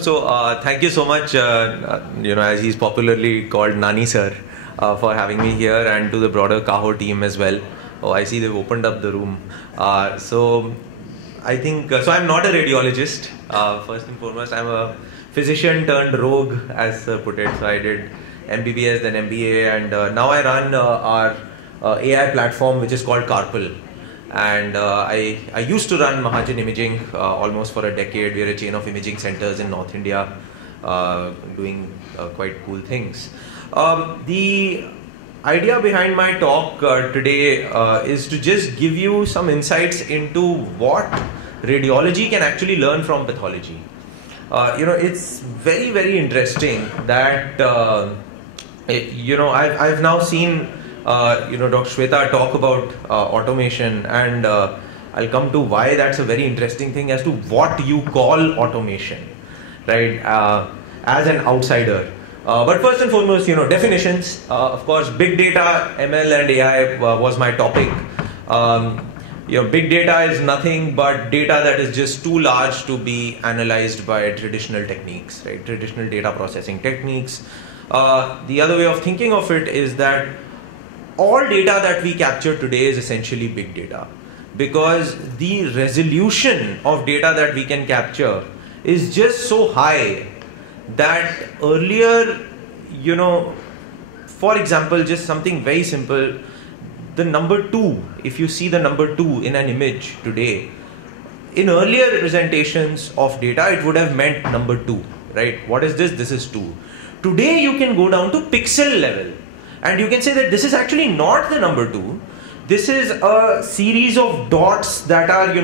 Thank you so much, as he's popularly called Nani sir, for having me here, and to the broader Caho team as well. Oh, I see they've opened up the room. I think, I'm not a radiologist, first and foremost. I'm a physician turned rogue, as sir put it. So I did MBBS, then MBA, and now I run our AI platform, which is called Carpal. And I used to run Mahajan imaging almost for a decade. We are a chain of imaging centers in North India doing quite cool things. The idea behind my talk today is to just give you some insights into what radiology can actually learn from pathology. It's very, very interesting that, I've now seen Dr. Shweta talk about automation, and I'll come to why that's a very interesting thing as to what you call automation, right, as an outsider. But first and foremost, definitions. Of course, big data, ML and AI was my topic. Big data is nothing but data that is just too large to be analyzed by traditional techniques, right, traditional data processing techniques. The other way of thinking of it is that all data that we capture today is essentially big data, because the resolution of data that we can capture is just so high that earlier, for example, just something very simple, the number 2, if you see the number 2 in an image today, in earlier representations of data, it would have meant number 2, right? What is this? This is 2. Today, you can go down to pixel level, and you can say that this is actually not the number 2. This is a series of dots that are,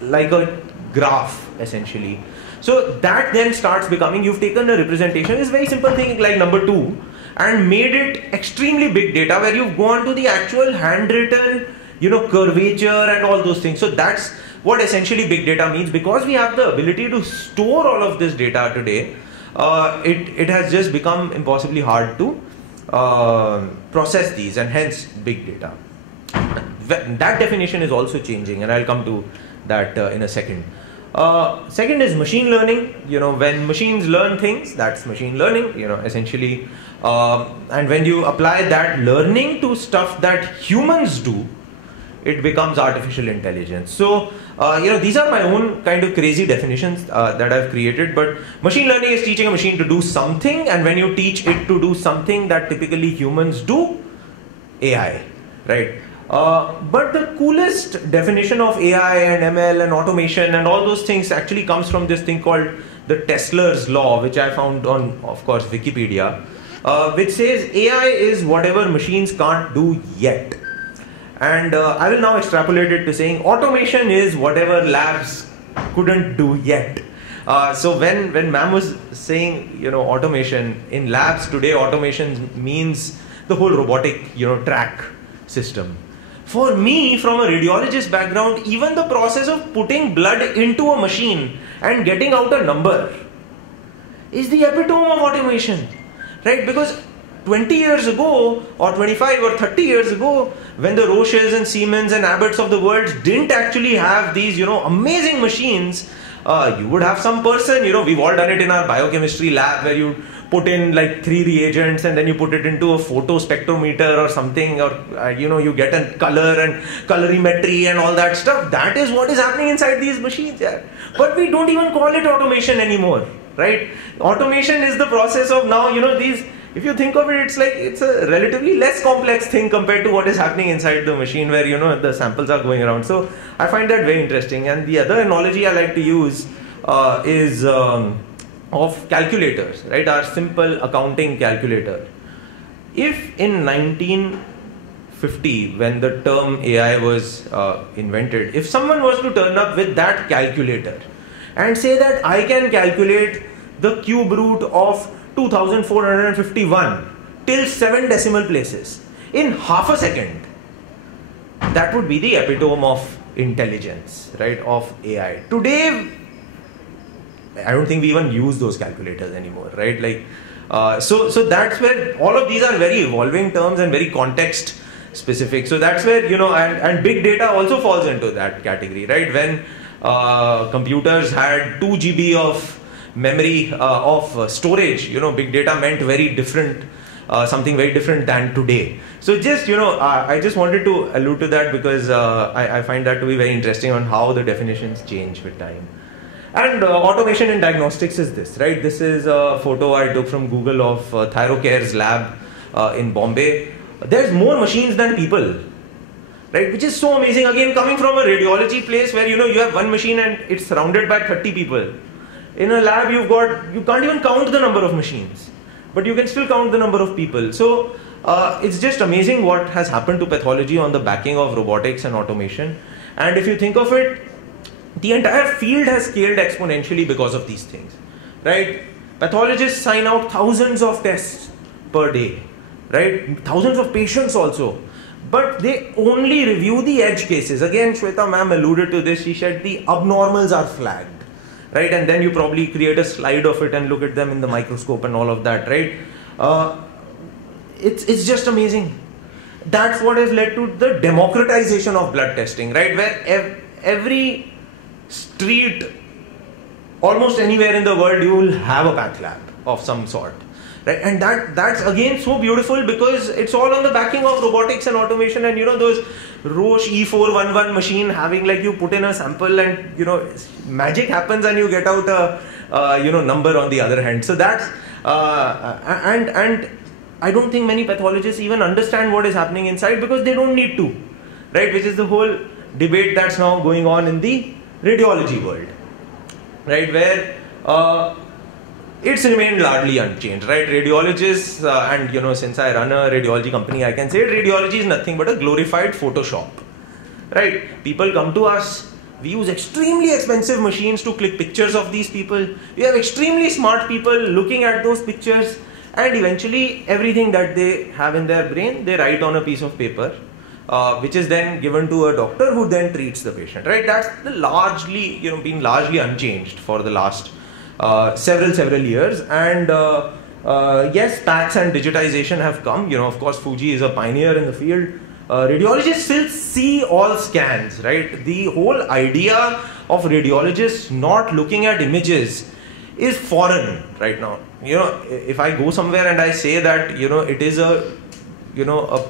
like a graph, essentially. So that then starts becoming, you've taken a representation, it's a very simple thing like number 2, and made it extremely big data where you've gone to the actual handwritten, curvature and all those things. So that's what essentially big data means. Because we have the ability to store all of this data today, it has just become impossibly hard to process these, and hence big data. That definition is also changing, and I'll come to that in a second. Second is machine learning. When machines learn things, that's machine learning, essentially. And when you apply that learning to stuff that humans do, it becomes artificial intelligence. So, these are my own kind of crazy definitions that I've created, but machine learning is teaching a machine to do something, and when you teach it to do something that typically humans do, AI, right? But the coolest definition of AI and ML and automation and all those things actually comes from this thing called the Tesler's law, which I found on, of course, Wikipedia, which says AI is whatever machines can't do yet. And I will now extrapolate it to saying automation is whatever labs couldn't do yet. So when ma'am was saying, automation, in labs today, automation means the whole robotic, track system. For me, from a radiologist background, even the process of putting blood into a machine and getting out a number is the epitome of automation, right? Because 20 years ago, or 25 or 30 years ago, when the Roches and Siemens and Abbotts of the world didn't actually have these, amazing machines, you would have some person, we've all done it in our biochemistry lab, where you put in like 3 reagents and then you put it into a photo spectrometer or something, or you get a color and colorimetry and all that stuff. That is what is happening inside these machines, yeah. But we don't even call it automation anymore, right? Automation is the process of now, these, if you think of it, it's a relatively less complex thing compared to what is happening inside the machine, where the samples are going around. So I find that very interesting. And the other analogy I like to use is of calculators, right? Our simple accounting calculator. If in 1950, when the term AI was invented, if someone was to turn up with that calculator and say that I can calculate the cube root of 2451 till 7 decimal places in half a second, that would be the epitome of intelligence, right, of AI. Today, I don't think we even use those calculators anymore, right? So that's where all of these are very evolving terms and very context specific. So that's where, and big data also falls into that category, right? When computers had 2 GB of memory, of storage. Big data meant very different, something very different than today. So just, I just wanted to allude to that because I find that to be very interesting on how the definitions change with time. And automation in diagnostics is this, right? This is a photo I took from Google of Thyrocare's lab in Bombay. There's more machines than people, right? Which is so amazing. Again, coming from a radiology place where, you have one machine and it's surrounded by 30 people. In a lab, you can't even count the number of machines, but you can still count the number of people. So it's just amazing what has happened to pathology on the backing of robotics and automation. And if you think of it, the entire field has scaled exponentially because of these things, right? Pathologists sign out thousands of tests per day, right? Thousands of patients also. But they only review the edge cases. Again, Shweta ma'am alluded to this. She said the abnormals are flagged, right? And then you probably create a slide of it and look at them in the microscope and all of that, right? It's just amazing. That's what has led to the democratization of blood testing, right? Where every street, almost anywhere in the world, you will have a path lab of some sort, right? And that's again so beautiful because it's all on the backing of robotics and automation. And those Roche E411 machine having, like, you put in a sample and magic happens and you get out a number on the other hand. So that's and I don't think many pathologists even understand what is happening inside because they don't need to, right? Which is the whole debate that's now going on in the radiology world, right? Where it's remained largely unchanged, right? Radiologists, and since I run a radiology company, I can say radiology is nothing but a glorified Photoshop, right? People come to us, we use extremely expensive machines to click pictures of these people. We have extremely smart people looking at those pictures, and eventually everything that they have in their brain, they write on a piece of paper, which is then given to a doctor who then treats the patient, right? That's been largely unchanged for the last several years. And yes, PACS and digitization have come. Of course, Fuji is a pioneer in the field. Radiologists still see all scans, right? The whole idea of radiologists not looking at images is foreign right now. If I go somewhere and I say that, it is a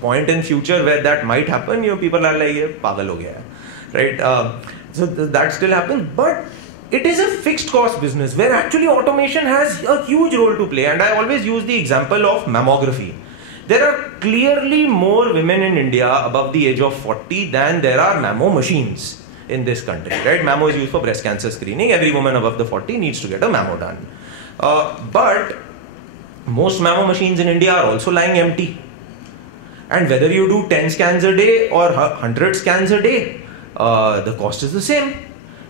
point in future where that might happen, people are like, "Ye pagal ho gaya," right? So that still happens, but it is a fixed cost business where actually automation has a huge role to play. And I always use the example of mammography. There are clearly more women in India above the age of 40 than there are mammo machines in this country, right? Mammo is used for breast cancer screening. Every woman above the 40 needs to get a mammo done. But most mammo machines in India are also lying empty. And whether you do 10 scans a day or 100 scans a day, the cost is the same.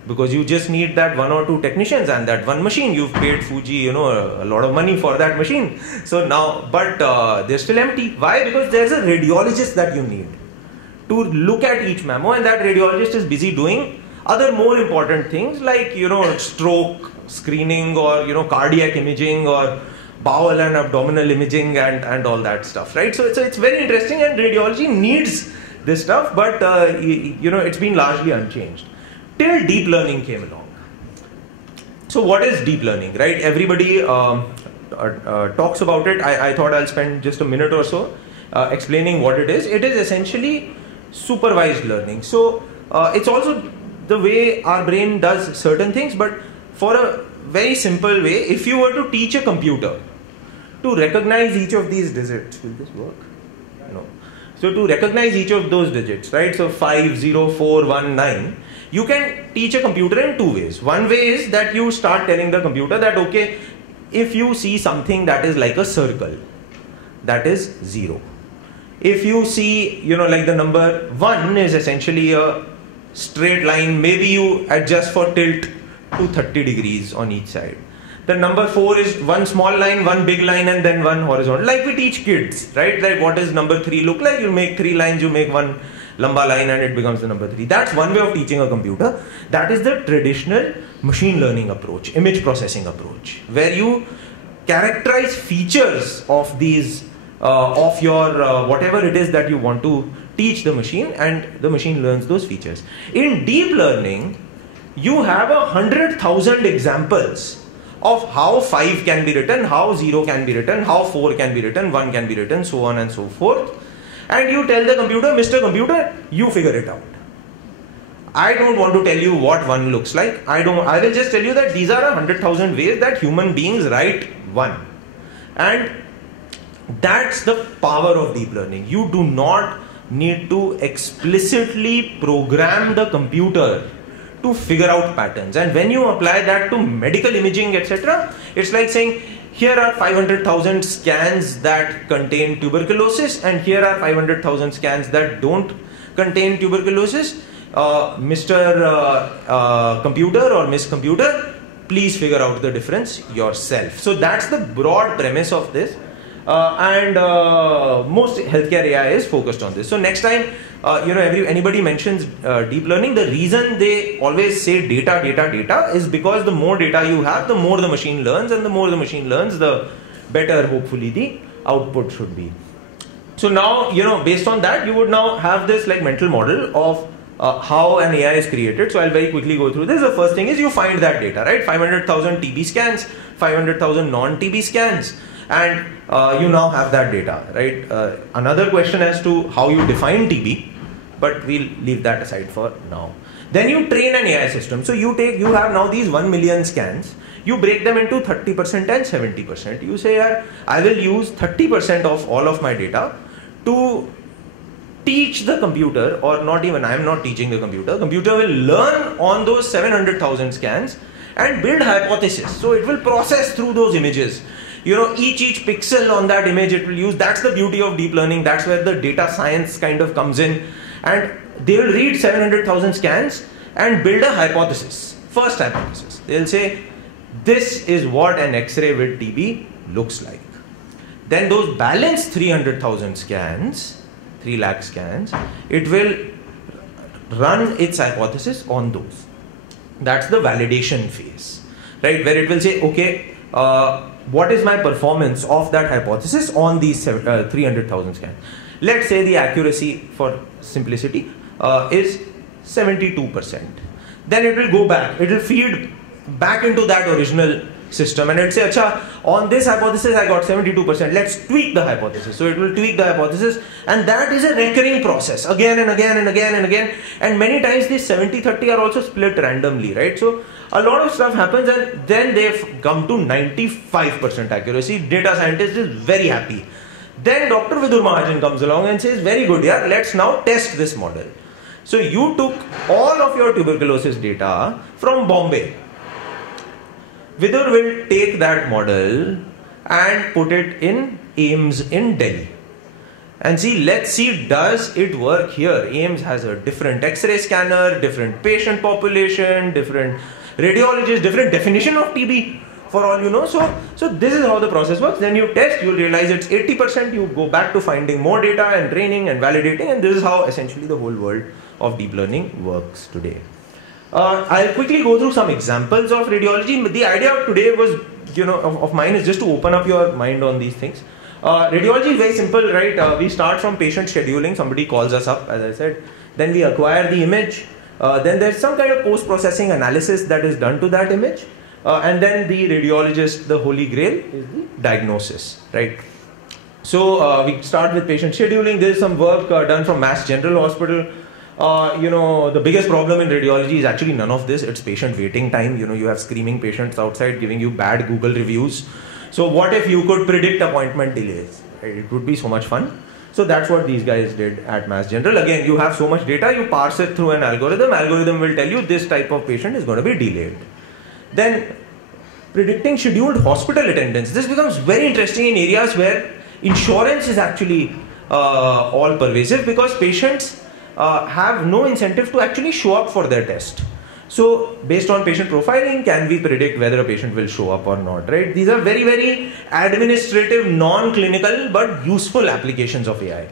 Because you just need that one or two technicians and that one machine. You've paid Fuji, a lot of money for that machine. So now, but they're still empty. Why? Because there's a radiologist that you need to look at each mammo, and that radiologist is busy doing other more important things like, stroke screening or, cardiac imaging or bowel and abdominal imaging and all that stuff, right? So it's very interesting, and radiology needs this stuff, but it's been largely unchanged till deep learning came along. So what is deep learning, right? Everybody talks about it. I thought I'll spend just a minute or so explaining what it is. It is essentially supervised learning. So it's also the way our brain does certain things, but for a very simple way, if you were to teach a computer to recognize each of these digits, will this work? No. So to recognize each of those digits, right? So 5, 0, 4, 1, 9. You can teach a computer in two ways. One way is that you start telling the computer that, okay, if you see something that is like a circle, that is 0. If you see, like the number 1 is essentially a straight line, maybe you adjust for tilt to 30 degrees on each side. The number 4 is one small line, one big line, and then one horizontal. Like we teach kids, right? Like what does number 3 look like? You make 3 lines, you make one lamba line, and it becomes the number 3. That's one way of teaching a computer. That is the traditional machine learning approach, image processing approach, where you characterize features of these, of your whatever it is that you want to teach the machine, and the machine learns those features. In deep learning, you have 100,000 examples of how 5 can be written, how 0 can be written, how 4 can be written, 1 can be written, so on and so forth. And you tell the computer, Mr. Computer, you figure it out. I don't want to tell you what 1 looks like. I will just tell you that these are 100,000 ways that human beings write 1. And that's the power of deep learning. You do not need to explicitly program the computer to figure out patterns. And when you apply that to medical imaging, etc., it's like saying, here are 500,000 scans that contain tuberculosis, and here are 500,000 scans that don't contain tuberculosis. Mr. Computer or Miss Computer, please figure out the difference yourself. So that's the broad premise of this. And most healthcare AI is focused on this. So next time, anybody mentions deep learning, the reason they always say data is because the more data you have, the more the machine learns, and the more the machine learns, the better hopefully the output should be. So now, based on that, you would now have this like mental model of how an AI is created. So I'll very quickly go through this. The first thing is you find that data, right? 500,000 TB scans, 500,000 non-TB scans, and you now have that data, right? Another question as to how you define TB, but we'll leave that aside for now. Then you train an AI system. So you have now these 1 million scans. You break them into 30% and 70%. You say, I will use 30% of all of my data to teach the computer, or not even, I'm not teaching the computer. Computer will learn on those 700,000 scans and build hypothesis. So it will process through those images. Each pixel on that image it will use. That's the beauty of deep learning. That's where the data science kind of comes in. And they will read 700,000 scans and build a hypothesis. First hypothesis. They'll say, this is what an X-ray with TB looks like. Then those balanced 300,000 scans, 3 lakh scans, it will run its hypothesis on those. That's the validation phase, right? Where it will say, okay, what is my performance of that hypothesis on these 300,000 scans? Let's say the accuracy, for simplicity, is 72%. Then it will go back, it will feed back into that original system, and it will say, Acha, on this hypothesis I got 72%, let's tweak the hypothesis. So it will tweak the hypothesis, and that is a recurring process again and again and again and again, and many times these 70-30 are also split randomly, right? So a lot of stuff happens, and then they've come to 95% accuracy. Data scientist is very happy. Then Dr. Vidur Mahajan comes along and says, very good, yeah, let's now test this model. So you took all of your tuberculosis data from Bombay. Vidur will take that model and put it in AIIMS in Delhi. And see, let's see, does it work here? AIIMS has a different X-ray scanner, different patient population, different radiologist, different definition of TB, for all you know. So this is how the process works. Then you test, you'll realize it's 80%, you go back to finding more data and training and validating, and this is how essentially the whole world of deep learning works today. I'll quickly go through some examples of radiology. The idea of today was, of mine is just to open up your mind on these things. Radiology is very simple, right? We start from patient scheduling. Somebody calls us up, as I said. Then we acquire the image. Then there's some kind of post-processing analysis that is done to that image. And then the radiologist, the holy grail, is the diagnosis, right? So we start with patient scheduling. There is some work done from Mass General Hospital. The biggest problem in radiology is actually none of this. It's patient waiting time. You have screaming patients outside giving you bad Google reviews. So what if you could predict appointment delays? Right? It would be so much fun. So that's what these guys did at Mass General. Again, you have so much data, you parse it through an algorithm. Algorithm will tell you this type of patient is going to be delayed. Then predicting scheduled hospital attendance. This becomes very interesting in areas where insurance is actually all pervasive, because patients have no incentive to actually show up for their test. So based on patient profiling, can we predict whether a patient will show up or not, right? These are very, very administrative, non-clinical, but useful applications of AI.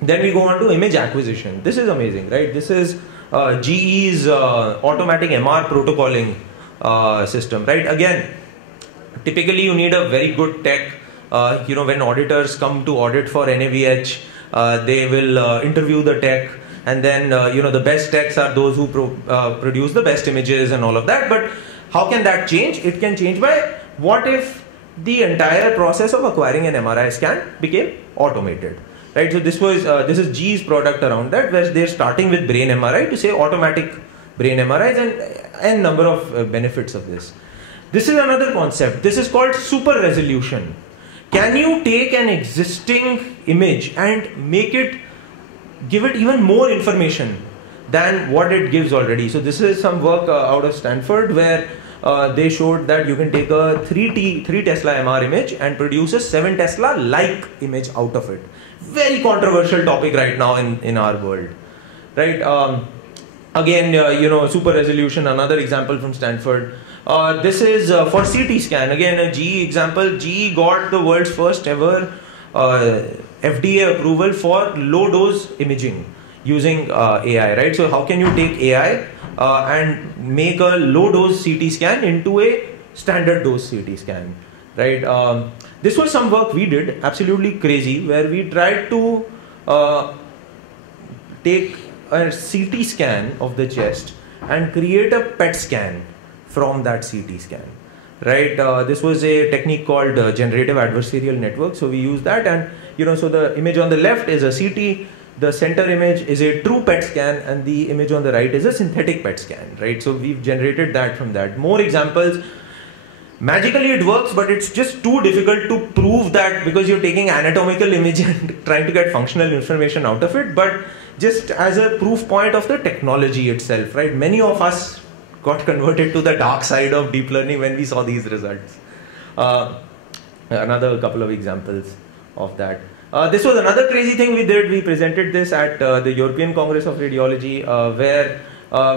Then we go on to image acquisition. This is amazing, right? This is GE's automatic MR protocolling system, right? Again, typically you need a very good tech. When auditors come to audit for NAVH, they will interview the tech, and then the best techs are those who produce the best images and all of that. But How can that change? It can change by, what if the entire process of acquiring an MRI scan became automated, right? So this is GE's product around that, where they're starting with brain MRI to say automatic brain MRIs, and number of benefits of this. This is another concept. This is called super resolution. Can you take an existing image and give it even more information than what it gives already? So this is some work out of Stanford, where they showed that you can take a 3 Tesla MR image and produce a 7 Tesla like image out of it. Very controversial topic right now in our world, right? Again, super resolution, another example from Stanford. This is for CT scan. Again, a GE example. GE got the world's first ever FDA approval for low dose imaging using AI, right? So how can you take AI and make a low dose CT scan into a standard dose CT scan, right? This was some work we did, absolutely crazy, where we tried to take a CT scan of the chest and create a PET scan from that CT scan, right? This was a technique called generative adversarial network. So we use that, and so the image on the left is a CT, the center image is a true PET scan, and the image on the right is a synthetic PET scan, right? So we've generated that from that. More examples. Magically it works, but it's just too difficult to prove that, because you're taking anatomical image and trying to get functional information out of it. But just as a proof point of the technology itself, right? Many of us got converted to the dark side of deep learning when we saw these results. Another couple of examples of that. This was another crazy thing we did. We presented this at the European Congress of Radiology, where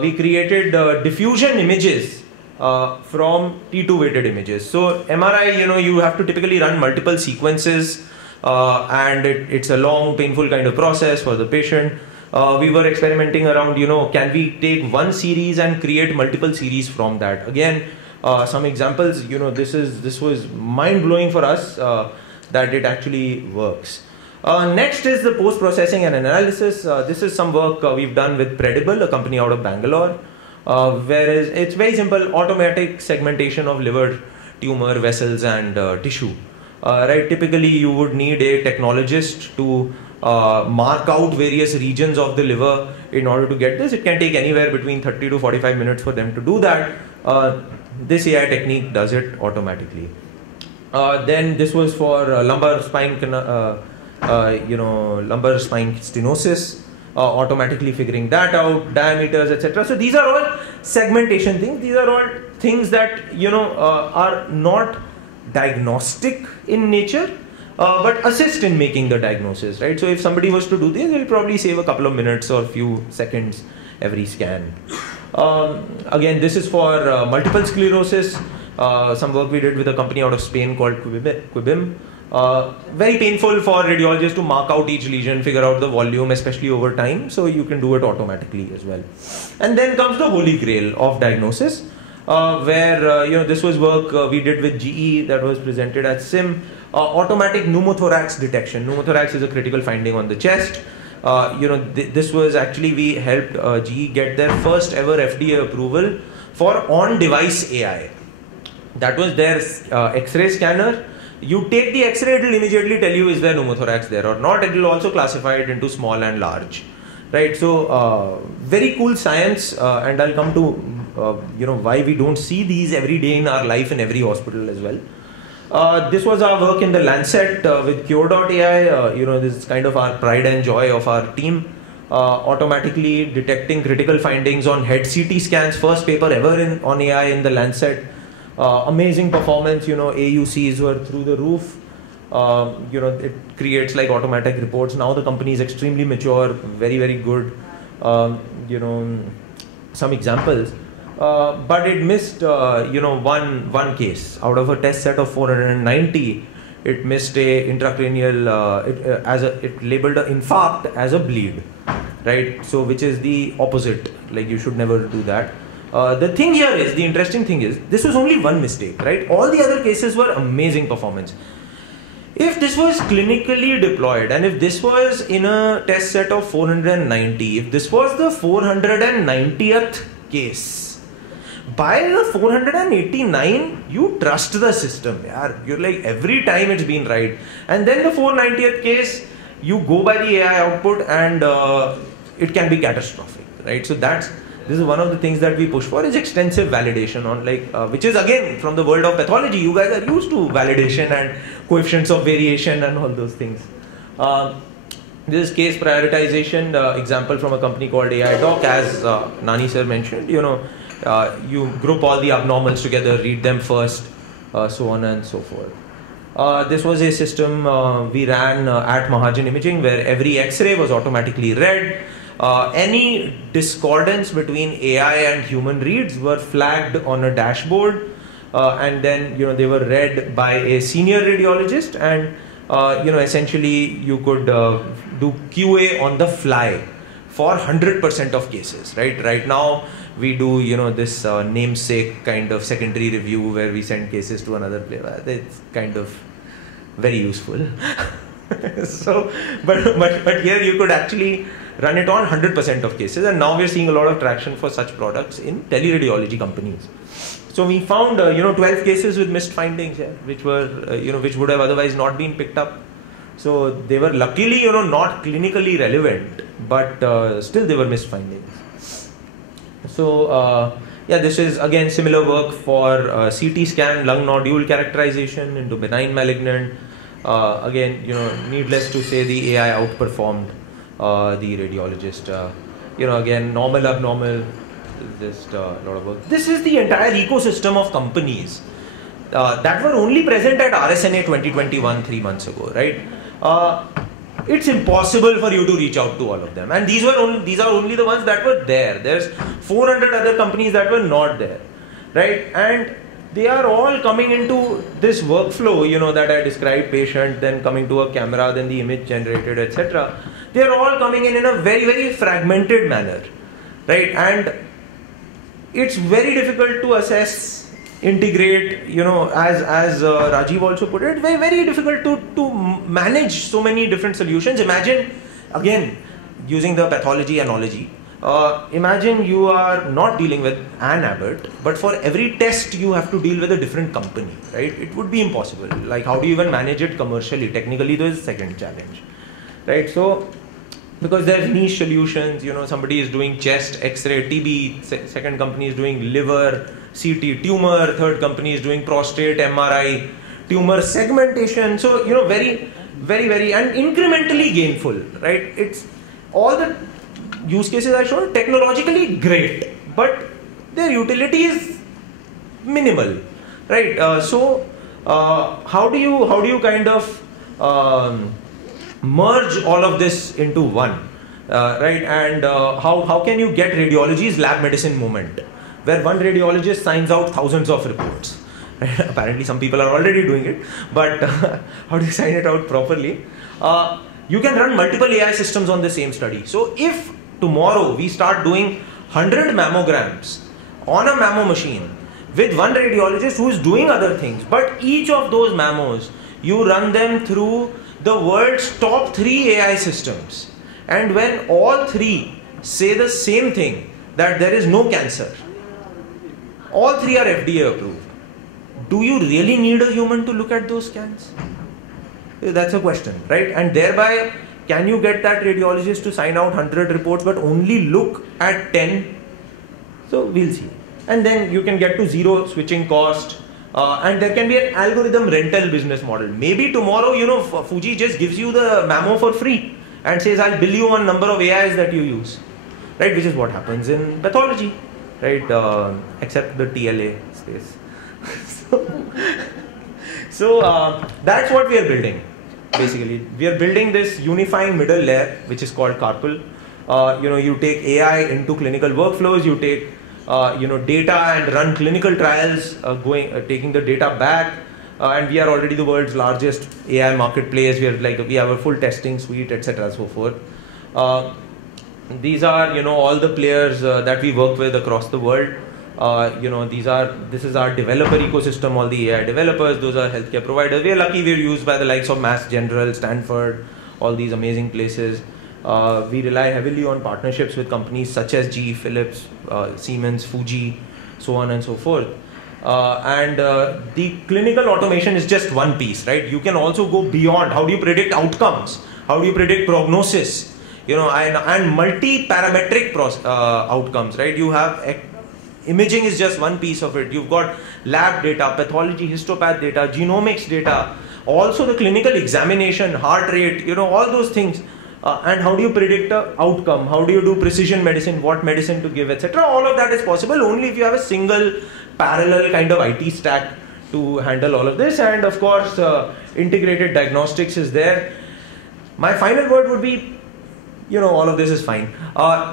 we created diffusion images from T2 weighted images. So MRI, you have to typically run multiple sequences, and it's a long, painful kind of process for the patient. We were experimenting around, can we take one series and create multiple series from that? Again, some examples, this was mind-blowing for us that it actually works. Next is the post-processing and analysis. This is some work we've done with Predible, a company out of Bangalore, whereas it's very simple, automatic segmentation of liver tumor vessels and tissue. Right? Typically, you would need a technologist to mark out various regions of the liver in order to get this. It can take anywhere between 30 to 45 minutes for them to do that. This AI technique does it automatically. Then this was for lumbar spine stenosis, automatically figuring that out, diameters, etc. So these are all segmentation things. These are all things that are not diagnostic in nature, but assist in making the diagnosis, right? So if somebody was to do this, they'll probably save a couple of minutes or a few seconds every scan. Again, this is for multiple sclerosis. Some work we did with a company out of Spain called Quibim. Very painful for radiologists to mark out each lesion, figure out the volume, especially over time. So you can do it automatically as well. And then comes the holy grail of diagnosis, where this was work we did with GE that was presented at SIM. Automatic pneumothorax detection. Pneumothorax is a critical finding on the chest. This was actually, we helped GE get their first ever FDA approval for on-device AI. That was their X-ray scanner. You take the X-ray, it will immediately tell you is there pneumothorax there or not. It will also classify it into small and large, right? So very cool science, and I'll come to why we don't see these every day in our life in every hospital as well. This was our work in the Lancet with Cure.ai. This is kind of our pride and joy of our team. Automatically detecting critical findings on head CT scans, first paper ever on AI in the Lancet. Amazing performance, AUCs were through the roof. It creates like automatic reports. Now the company is extremely mature, very, very good. Some examples. But it missed, one case. Out of a test set of 490, it missed a intracranial, it labeled an infarct as a bleed, right? So which is the opposite, like you should never do that. The thing here is, the interesting thing is, this was only one mistake, right? All the other cases were amazing performance. If this was clinically deployed, and if this was in a test set of 490, if this was the 490th case, by the 489, you trust the system. Yeah, you're like, every time it's been right. And then the 490th case, you go by the AI output, and it can be catastrophic, right? So this is one of the things that we push for, is extensive validation on, like, which is again from the world of pathology. You guys are used to validation and coefficients of variation and all those things. This is case prioritization example from a company called AI Doc, as Nani sir mentioned. You group all the abnormals together, read them first, so on and so forth. This was a system we ran at Mahajan Imaging, where every X-ray was automatically read. Any discordance between AI and human reads were flagged on a dashboard, and then they were read by a senior radiologist, and essentially you could do QA on the fly for 100% of cases. Right now we do this namesake kind of secondary review, where we send cases to another player. It's kind of very useful. So but here you could actually run it on 100% of cases, and now we're seeing a lot of traction for such products in teleradiology companies. So we found 12 cases with missed findings, which were which would have otherwise not been picked up. So they were luckily not clinically relevant, but still they were missed findings. So this is again similar work for CT scan lung nodule characterization into benign malignant. Again, needless to say, the AI outperformed the radiologist. Again, normal, abnormal, just a lot of work. This is the entire ecosystem of companies that were only present at RSNA 2021 3 months ago, right? It's impossible for you to reach out to all of them, and these are only the ones that were there. There's 400 other companies that were not there, right? And they are all coming into this workflow, that I described: patient, then coming to a camera, then the image generated, etc. They are all coming in a very, very fragmented manner, right? And it's very difficult to assess, integrate, as Rajiv also put it, very, very difficult to manage so many different solutions. Imagine, again, using the pathology analogy, imagine you are not dealing with an Abbott, but for every test you have to deal with a different company, right? It would be impossible. Like, how do you even manage it commercially? Technically, there is a second challenge, right? So, because there's niche solutions, somebody is doing chest, X-ray, TB, second company is doing liver, CT, tumor, third company is doing prostate, MRI, tumor segmentation. So, very, very, very, and incrementally gainful, right? It's all the use cases I showed, technologically great, but their utility is minimal, right? How do you kind of merge all of this into one, right? And how can you get radiology's lab medicine moment, where one radiologist signs out thousands of reports? Apparently some people are already doing it, but how do you sign it out properly? You can run multiple AI systems on the same study. So if tomorrow we start doing 100 mammograms on a mammo machine with one radiologist who is doing other things, but each of those mammos, you run them through the world's top 3 AI systems, and when all 3 say the same thing, that there is no cancer, all 3 are FDA approved, do you really need a human to look at those scans? That's a question, right? And thereby, can you get that radiologist to sign out 100 reports but only look at 10? So we'll see. And then you can get to zero switching cost, and there can be an algorithm rental business model. Maybe tomorrow, Fuji just gives you the mammo for free and says, I'll bill you on number of AIs that you use, right? Which is what happens in pathology, right? Except the TLA space. So that's what we are building. Basically, we are building this unifying middle layer, which is called Carpal. You take AI into clinical workflows, you take data and run clinical trials, taking the data back, and we are already the world's largest AI marketplace. We have a full testing suite, etc., so forth. These are all the players that we work with across the world. This is our developer ecosystem, all the AI developers, those are healthcare providers. We are lucky we're used by the likes of Mass General, Stanford, all these amazing places. We rely heavily on partnerships with companies such as GE, Philips, Siemens, Fuji, so on and so forth. The clinical automation is just one piece, right? You can also go beyond. How do you predict outcomes? How do you predict prognosis? And multi-parametric outcomes, right? You have imaging is just one piece of it. You've got lab data, pathology, histopath data, genomics data, also the clinical examination, heart rate, all those things. And how do you predict the outcome? How do you do precision medicine? What medicine to give, etc. All of that is possible only if you have a single parallel kind of IT stack to handle all of this. And of course, integrated diagnostics is there. My final word would be, all of this is fine.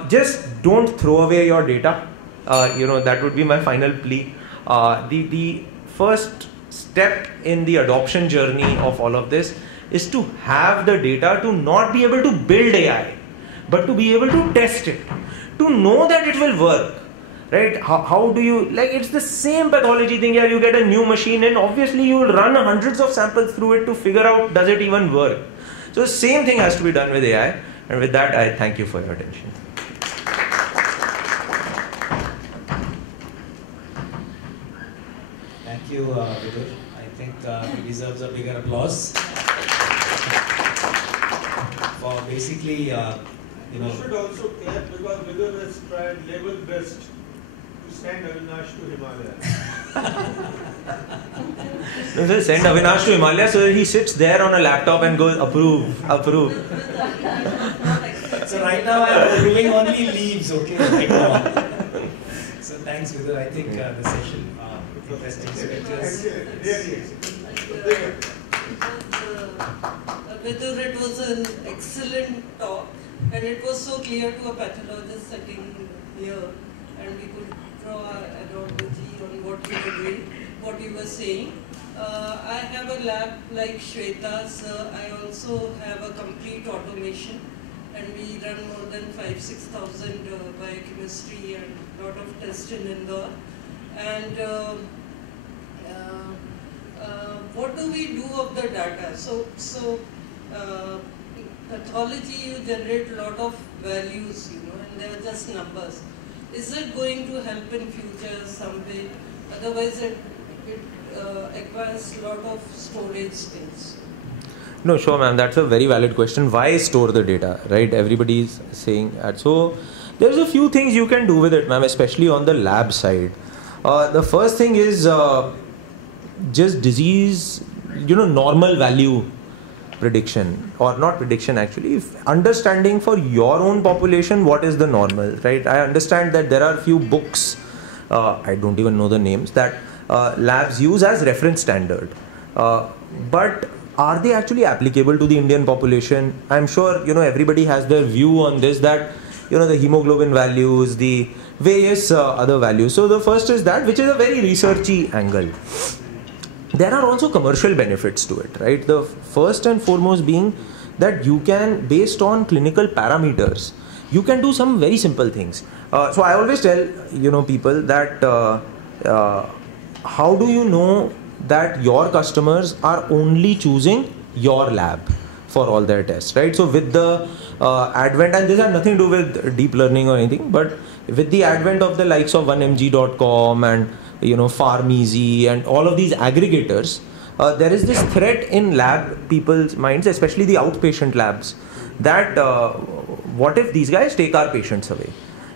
Just don't throw away your data. That would be my final plea. The first step in the adoption journey of all of this is to have the data, to not be able to build AI, but to be able to test it, to know that it will work, right? How do you, it's the same pathology thing here. You get a new machine and obviously you will run hundreds of samples through it to figure out, does it even work? So the same thing has to be done with AI. And with that, I thank you for your attention. Thank you, Vidur. I think he deserves a bigger applause for basically, You should also clap because Vidur has tried level best to send Avinash to Himalaya. No, sir, send Avinash to Himalaya so that he sits there on a laptop and goes approve, approve. So right now I'm approving only leaves, okay? Right now. So thanks, Vidur. I think the session, interesting speakers. Vidur, it was an excellent talk, and it was so clear to a pathologist sitting here, and we could draw an analogy on what you were doing, what you were saying. I have a lab like Shweta's. I also have a complete automation, and we run more than 5,000-6,000 biochemistry and a lot of tests in Indore. And what do we do of the data? So pathology, you generate a lot of values, and they are just numbers. Is it going to help in future some way? Otherwise, it acquires a lot of storage space. No, sure, ma'am. That's a very valid question. Why store the data, right? Everybody is saying that. So there's a few things you can do with it, ma'am, especially on the lab side. The first thing is just disease, normal value prediction, or not prediction actually, understanding for your own population what is the normal, right? I understand that there are few books, I don't even know the names, that labs use as reference standard. But are they actually applicable to the Indian population? I'm sure, everybody has their view on this, that, the hemoglobin values, the various other values. So the first is that, which is a very researchy angle. There are also commercial benefits to it, right? The first and foremost being that you can, based on clinical parameters, you can do some very simple things. So I always tell, people that how do you know that your customers are only choosing your lab for all their tests, right? So with the advent, and this has nothing to do with deep learning or anything, but with the advent of the likes of 1mg.com and Pharmeasy and all of these aggregators, there is this threat in lab people's minds, especially the outpatient labs, that what if these guys take our patients away,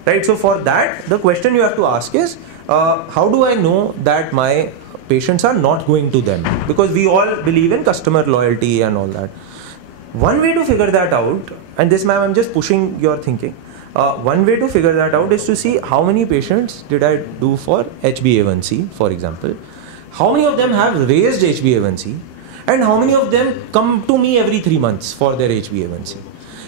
right? So for that, the question you have to ask is, how do I know that my patients are not going to them? Because we all believe in customer loyalty and all that. One way to figure that out, and this, ma'am, I'm just pushing your thinking. One way to figure that out is to see how many patients did I do for HbA1c, for example. How many of them have raised HbA1c, and how many of them come to me every 3 months for their HbA1c.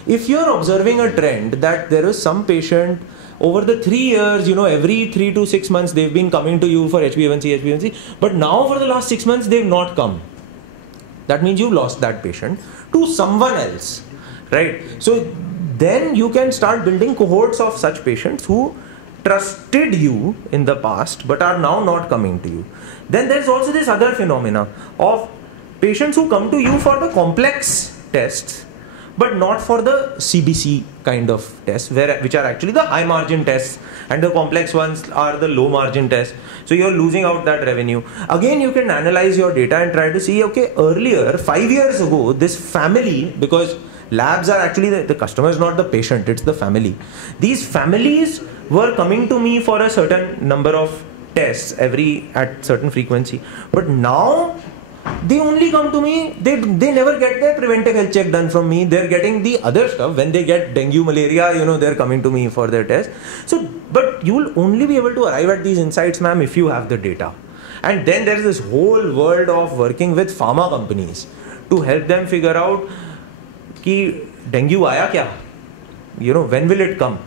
If you're observing a trend that there is some patient over the 3 years, every 3 to 6 months they've been coming to you for HbA1c, but now for the last 6 months they've not come. That means you lost that patient to someone else, right? So then you can start building cohorts of such patients who trusted you in the past but are now not coming to you. Then there's also this other phenomena of patients who come to you for the complex tests, but not for the CBC kind of tests, which are actually the high margin tests, and the complex ones are the low margin tests. So you're losing out that revenue. Again, you can analyze your data and try to see, okay, earlier, 5 years ago, this family, because labs are actually the customer is not the patient, it's the family. These families were coming to me for a certain number of tests at certain frequency, but now they only come to me, they never get their preventive health check done from me. They're getting the other stuff. When they get dengue, malaria, they're coming to me for their test. So, but you'll only be able to arrive at these insights, ma'am, if you have the data. And then there's this whole world of working with pharma companies to help them figure out ki dengue aaya kya? When will it come?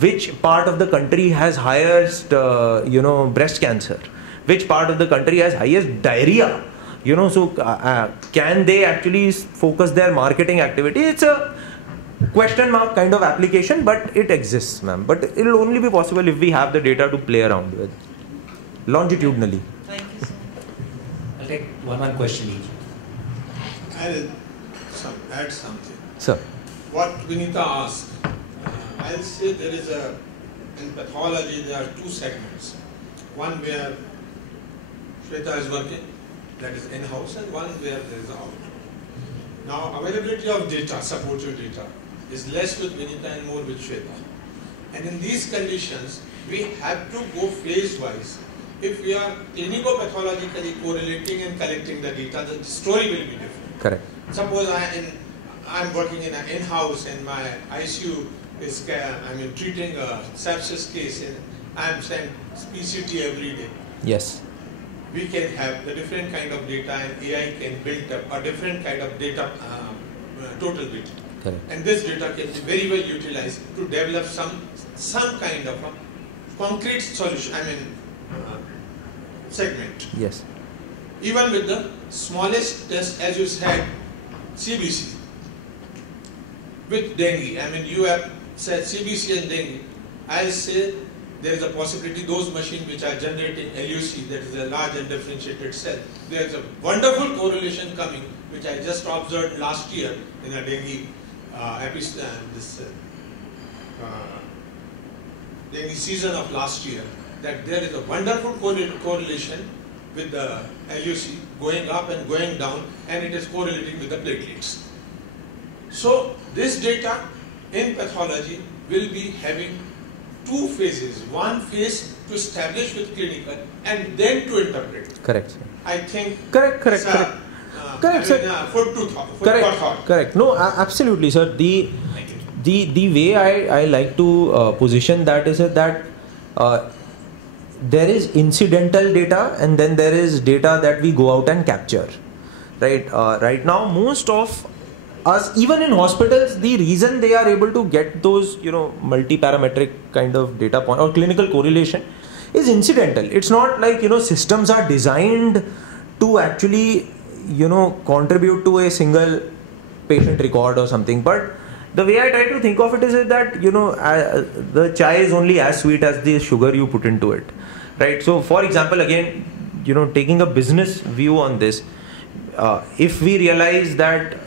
Which part of the country has highest, breast cancer? Which part of the country has highest diarrhea? Can they actually focus their marketing activity? It's a question mark kind of application, but it exists, ma'am. But it will only be possible if we have the data to play around with longitudinally. Thank you so much. I'll take one question each. I'll add something. Sir. What Vinita asked, I'll say there is in pathology there are two segments. One where Shweta is working, that is in-house, and one where there is out. Now, availability of data, supportive data, is less with Vinita and more with Shweta. And in these conditions, we have to go phase-wise. If we are clinico-pathologically correlating and collecting the data, the story will be different. Correct. Suppose I'm working in an in-house and my ICU is treating a sepsis case and I'm sent PCT every day. Yes. We can have the different kind of data, and AI can build up a different kind of data, total data. Correct. And this data can be very well utilized to develop some kind of a concrete solution, segment. Yes. Even with the smallest test, as you said, CBC, with dengue, you have said CBC and dengue, I'll say there is a possibility those machines which are generating LUC, that is a large and differentiated cell, there is a wonderful correlation coming, which I just observed last year in a dengue dengue season of last year, that there is a wonderful correlation with the LUC going up and going down, and it is correlating with the platelets. So this data in pathology will be having two phases. One phase to establish with clinical and then to interpret. Correct. I think. Correct. Correct, sir. Correct. No, absolutely, sir. The way I like to position that is that there is incidental data and then there is data that we go out and capture. Right. Right now, most of us, even in hospitals, the reason they are able to get those, multi-parametric kind of data point or clinical correlation is incidental. It's not like, systems are designed to actually, contribute to a single patient record or something. But the way I try to think of it is that, the chai is only as sweet as the sugar you put into it. Right. So, for example, again, taking a business view on this, if we realize that,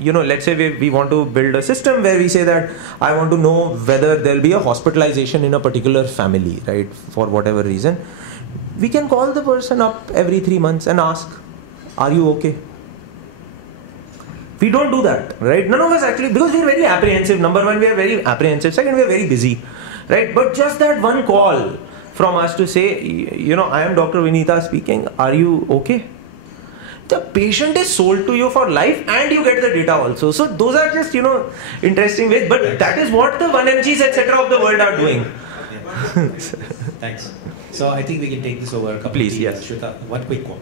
let's say we want to build a system where we say that I want to know whether there'll be a hospitalization in a particular family, right, for whatever reason, we can call the person up every 3 months and ask, are you okay? We don't do that, right? None of us actually, because we're very apprehensive. Number one, we are very apprehensive. Second, we are very busy, right? But just that one call from us to say, I am Dr. Vinita speaking, are you okay? The patient is sold to you for life and you get the data also. So those are just, interesting ways. But that is what the 1mgs, etc. of the world are doing. Thanks. So I think we can take this over. Please, yes. Shweta, one quick one.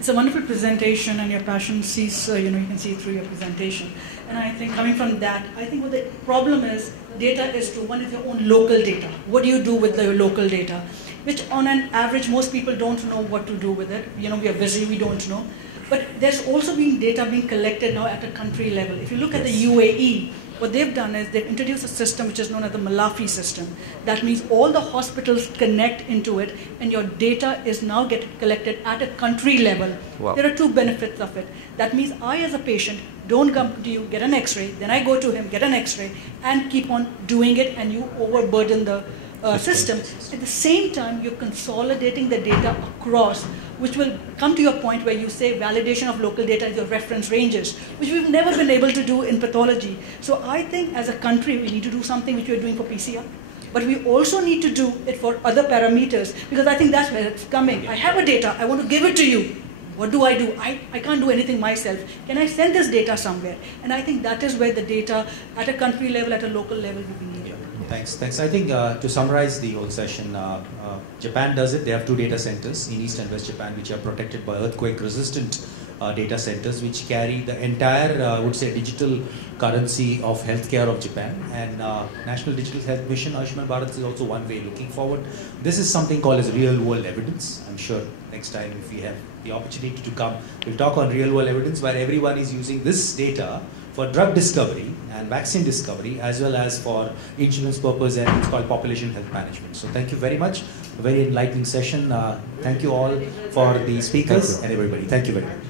It's a wonderful presentation and your passion sees, you can see through your presentation. And I think coming from that, I think what the problem is, data is true. One is your own local data. What do you do with the local data? Which on an average, most people don't know what to do with it. We are busy, we don't know. But there's also been data being collected now at a country level. If you look at the UAE, What they've done is they've introduced a system which is known as the Malafi system. That means all the hospitals connect into it, and your data is now collected at a country level. Wow. There are two benefits of it. That means I, as a patient, don't come to you, get an X-ray, then I go to him, get an X-ray, and keep on doing it, and you overburden the system. At the same time, you're consolidating the data across, which will come to your point where you say validation of local data is your reference ranges, which we've never been able to do in pathology. So I think as a country, we need to do something which we're doing for PCR. But we also need to do it for other parameters, because I think that's where it's coming. I have a data, I want to give it to you. What do? I can't do anything myself. Can I send this data somewhere? And I think that is where the data at a country level, at a local level will be needed. Thanks. I think to summarize the whole session, Japan does it. They have 2 data centers in East and West Japan, which are protected by earthquake-resistant data centers, which carry the entire, I would say, digital currency of healthcare of Japan. And National Digital Health Mission, Ayushman Bharat, is also one way looking forward. This is something called as real-world evidence. I'm sure next time, if we have the opportunity to come, we'll talk on real-world evidence, where everyone is using this data for drug discovery and vaccine discovery, as well as for insurance purpose, and it's called population health management. So thank you very much. A very enlightening session. Thank you all for the speakers and everybody. Thank you very much.